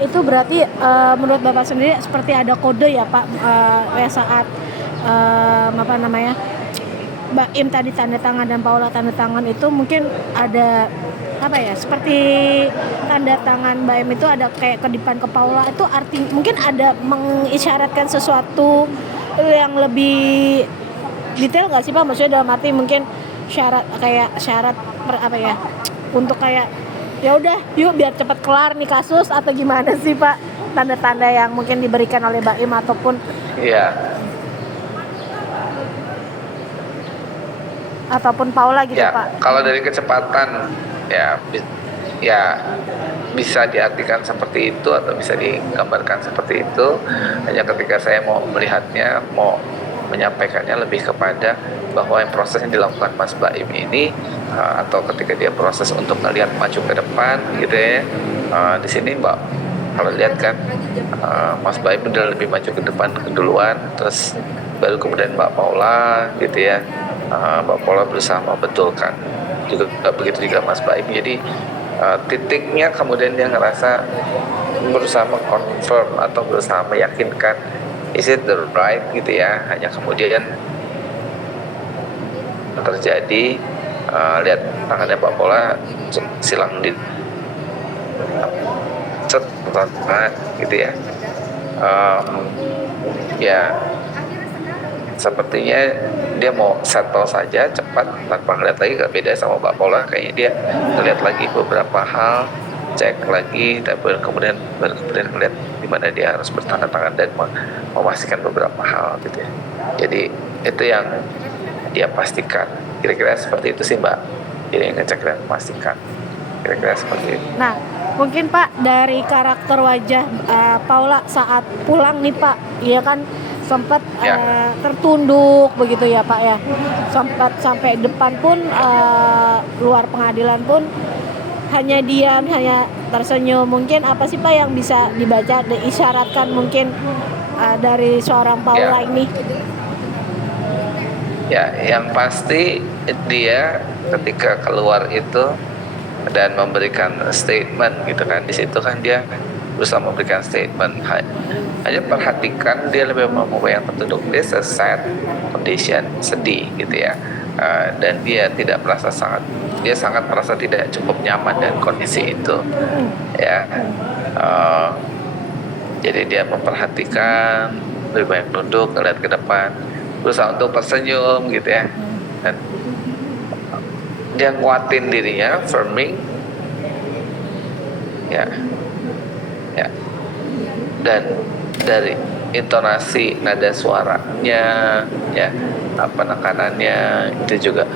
itu berarti menurut Bapak sendiri seperti ada kode ya Pak, saat apa namanya, Mbak Im tadi tanda tangan dan Paula tanda tangan itu mungkin ada apa ya, seperti tanda tangan Mbak Im itu ada kayak kedipan ke Paula, itu arti mungkin ada mengisyaratkan sesuatu yang lebih detail nggak sih Pak? Maksudnya dalam arti mungkin syarat apa ya, untuk kayak ya udah yuk biar cepat kelar nih kasus, atau gimana sih Pak, tanda-tanda yang mungkin diberikan oleh Mbak Im ataupun Paula gitu ya. Pak? Kalau dari kecepatan ya bisa diartikan seperti itu atau bisa digambarkan seperti itu. Hanya ketika saya mau melihatnya, mau menyampaikannya lebih kepada bahwa yang proses yang dilakukan Mas Baim ini atau ketika dia proses untuk melihat maju ke depan gitu ya, di sini Mbak kalau lihat kan Mas Baim udah lebih maju ke depan duluan, terus baru kemudian Mbak Paula gitu ya, Mbak Paula berusaha membetulkan juga begitu juga Mas Baim. Jadi titiknya kemudian dia ngerasa berusaha mengkonfirm atau berusaha meyakinkan is it the right gitu ya. Hanya kemudian terjadi lihat tangannya Mbak Paula silang di gitu ya. Ya sepertinya dia mau settle saja cepat tanpa ngeliat lagi. Gak beda sama Mbak Paula, kayaknya dia ngeliat lagi beberapa hal, cek lagi, tapi kemudian ngeliat di mana dia harus bertanda tangan dan memastikan beberapa hal gitu ya. Jadi itu yang dia pastikan. Kira-kira seperti itu sih Mbak. Jadi ngecek dan memastikan. Kira-kira seperti itu. Nah, mungkin Pak dari karakter wajah Paula saat pulang nih Pak, ya kan sempat tertunduk begitu ya Pak ya, sempat sampai depan pun luar pengadilan pun hanya diam, hanya tersenyum. Mungkin apa sih Pak yang bisa dibaca, diisyaratkan mungkin dari seorang Paula ini? Ya, yang pasti dia ketika keluar itu dan memberikan statement gitu kan, di situ kan dia berusaha memberikan statement. Hanya perhatikan dia lebih yang tertunduk, dia sad condition, sedih gitu ya, dan dia sangat merasa tidak cukup nyaman dengan kondisi itu ya. Jadi dia memperhatikan, lebih banyak duduk, ngeliat ke depan, berusaha untuk tersenyum gitu ya, dan dia nguatin dirinya, firming ya, dan dari intonasi nada suaranya ya, penekanannya itu juga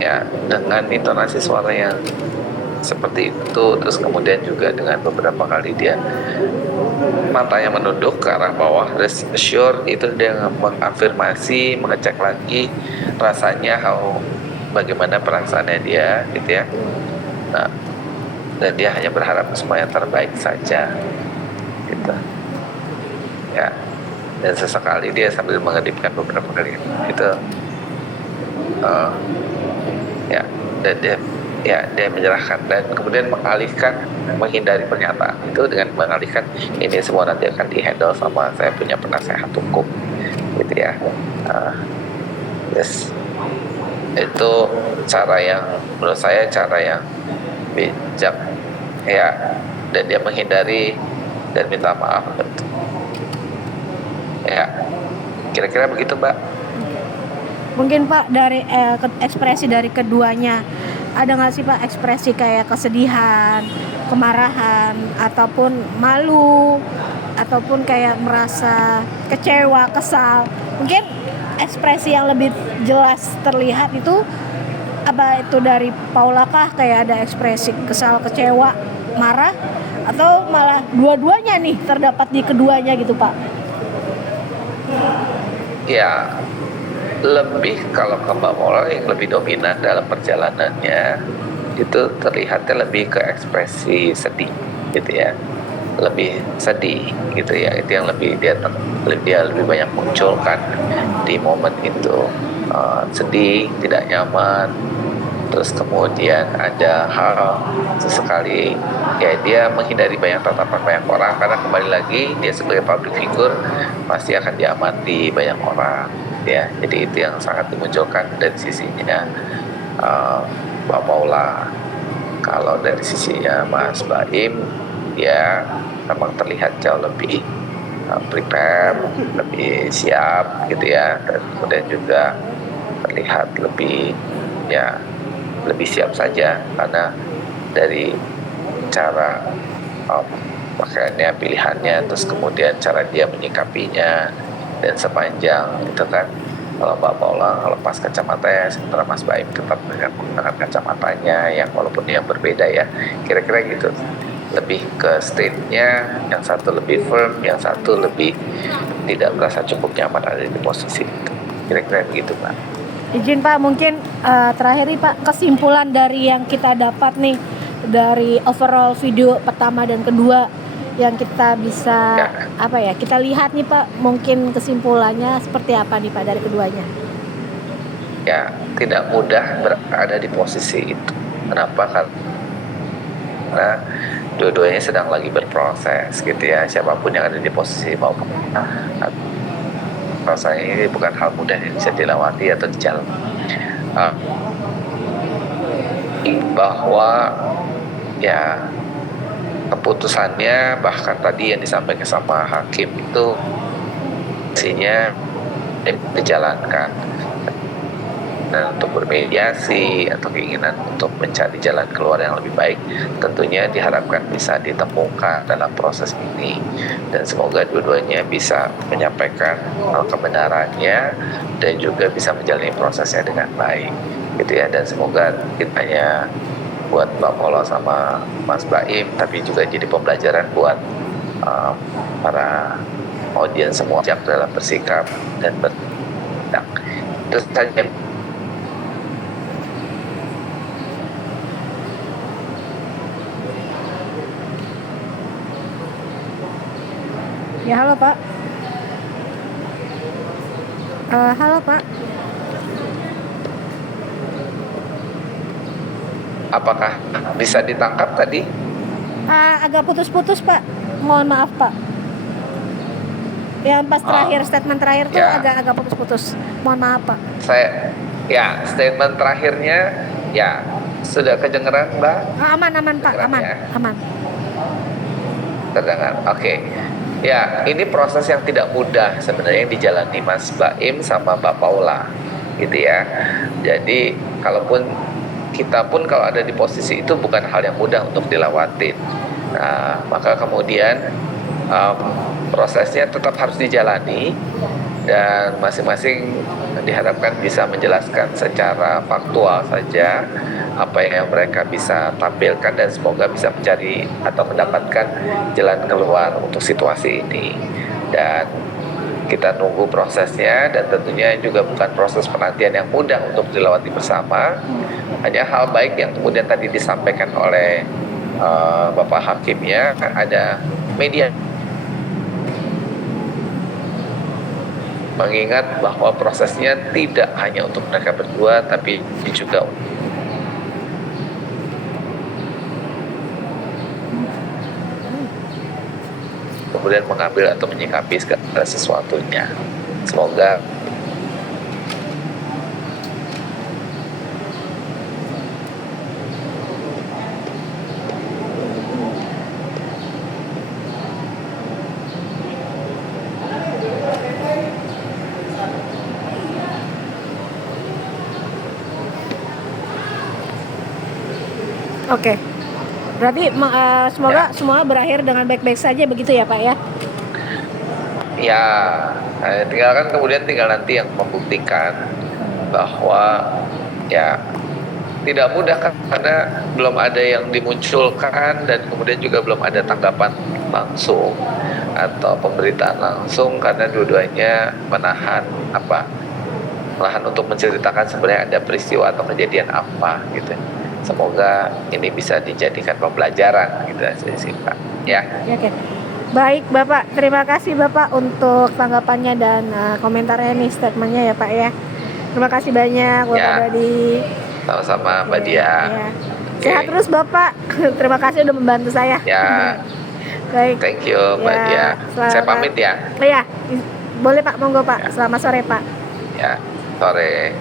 ya, dengan intonasi suara yang seperti itu, terus kemudian juga dengan beberapa kali dia matanya menunduk ke arah bawah, rest assured, itu dia mengafirmasi, mengecek lagi rasanya, bagaimana perasaannya dia gitu ya. Nah, dan dia hanya berharap semua yang terbaik saja gitu ya. Dan sesekali dia sambil mengedipkan beberapa kali gitu ya, dan dia menyerahkan dan kemudian menghindari pernyataan itu dengan mengalihkan ini semua nanti akan dihandle sama saya punya penasehat hukum gitu ya. Itu cara yang menurut saya bijak ya, dan dia menghindari dan minta maaf ya. Kira-kira begitu Mbak. Mungkin Pak dari ekspresi dari keduanya, ada nggak sih Pak ekspresi kayak kesedihan, kemarahan, ataupun malu, ataupun kayak merasa kecewa, kesal? Mungkin ekspresi yang lebih jelas terlihat itu apa itu dari Paula kah, kayak ada ekspresi kesal, kecewa, marah, atau malah dua-duanya nih terdapat di keduanya gitu Pak? Ya, lebih kalau ke Mbak Paula yang lebih dominan dalam perjalanannya itu terlihatnya lebih ke ekspresi sedih gitu ya, lebih sedih gitu ya. Itu yang lebih dia lebih banyak munculkan di momen itu, sedih, tidak nyaman terus kemudian ada hal sesekali ya dia menghindari banyak tatapan banyak orang, karena kembali lagi dia sebagai public figure pasti akan diamati banyak orang ya. Jadi itu yang sangat dimunculkan dari sisinya Mbak Paula. Kalau dari sisinya Mas Baim ya memang terlihat jauh lebih prepare, lebih siap gitu ya, dan kemudian juga terlihat lebih ya lebih siap saja, karena dari cara pakaiannya, pilihannya, terus kemudian cara dia menyikapinya, dan sepanjang itu kan kalau Mbak Paula lepas kacamatanya, sementara Mas Baim tetap menggunakan kacamatanya yang walaupun yang berbeda ya, kira-kira gitu. Lebih ke state-nya, yang satu lebih firm, yang satu lebih tidak merasa cukup nyaman ada di posisi itu. Kira-kira begitu Pak. Izin Pak, mungkin terakhir nih Pak, kesimpulan dari yang kita dapat nih dari overall video pertama dan kedua yang kita bisa kita lihat nih Pak, mungkin kesimpulannya seperti apa nih Pak dari keduanya? Ya, tidak mudah berada di posisi itu. Kenapa? Karena dua-duanya sedang lagi berproses gitu ya. Siapapun yang ada di posisi maupun rasanya ini bukan hal mudah yang bisa dilewati atau dijalani. Bahwa ya keputusannya, bahkan tadi yang disampaikan sama hakim itu isinya dijalankan, dan untuk bermediasi atau keinginan untuk mencari jalan keluar yang lebih baik tentunya diharapkan bisa ditemukan dalam proses ini, dan semoga dua-duanya bisa menyampaikan kebenarannya dan juga bisa menjalani prosesnya dengan baik gitu ya. Dan semoga kitanya buat Mbak Paula sama Mas Baim, tapi juga jadi pembelajaran buat para audiens semua dalam bersikap dan bertindak. Terus saja. Ya, halo Pak. Halo Pak. Apakah bisa ditangkap tadi? Agak putus-putus Pak. Mohon maaf Pak. Yang pas terakhir, statement terakhir tuh agak putus-putus. Mohon maaf Pak. Statement terakhirnya ya sudah kedengeran Mbak? Aman Pak, aman. Terdengar. Oke. Ya, ini proses yang tidak mudah sebenarnya yang dijalani Mas Baim sama Mbak Paula gitu ya. Jadi kalaupun kita pun kalau ada di posisi itu bukan hal yang mudah untuk dilewatin. Nah, maka kemudian prosesnya tetap harus dijalani, dan masing-masing diharapkan bisa menjelaskan secara faktual saja apa yang mereka bisa tampilkan, dan semoga bisa mencari atau mendapatkan jalan keluar untuk situasi ini. Dan kita nunggu prosesnya, dan tentunya juga bukan proses penantian yang mudah untuk dilewati bersama. Hanya hal baik yang kemudian tadi disampaikan oleh Bapak Hakimnya, ada media mengingat bahwa prosesnya tidak hanya untuk mereka berdua, tapi juga kemudian mengambil atau menyikapi segala sesuatunya. Semoga Oke. Berarti semoga semua berakhir dengan baik-baik saja begitu ya Pak ya? Ya, tinggal nanti yang membuktikan bahwa ya tidak mudah kan, karena belum ada yang dimunculkan, dan kemudian juga belum ada tanggapan langsung atau pemberitaan langsung, karena dua-duanya menahan untuk menceritakan sebenarnya ada peristiwa atau kejadian apa gitu. Semoga ini bisa dijadikan pembelajaran gitu sih Pak. Ya. Oke. Baik Bapak, terima kasih Bapak untuk tanggapannya dan komentarnya nih, statementnya ya Pak ya. Terima kasih banyak Bapak Dadi. Sama-sama Mbak Dia. Ya. Oke. Sehat terus Bapak. Terima kasih udah membantu saya. Ya, Baik. thank you Mbak Ya, Dia. Saya selamat. pamit ya. Iya, boleh Pak, monggo Pak. Selamat sore Pak. Ya, sore.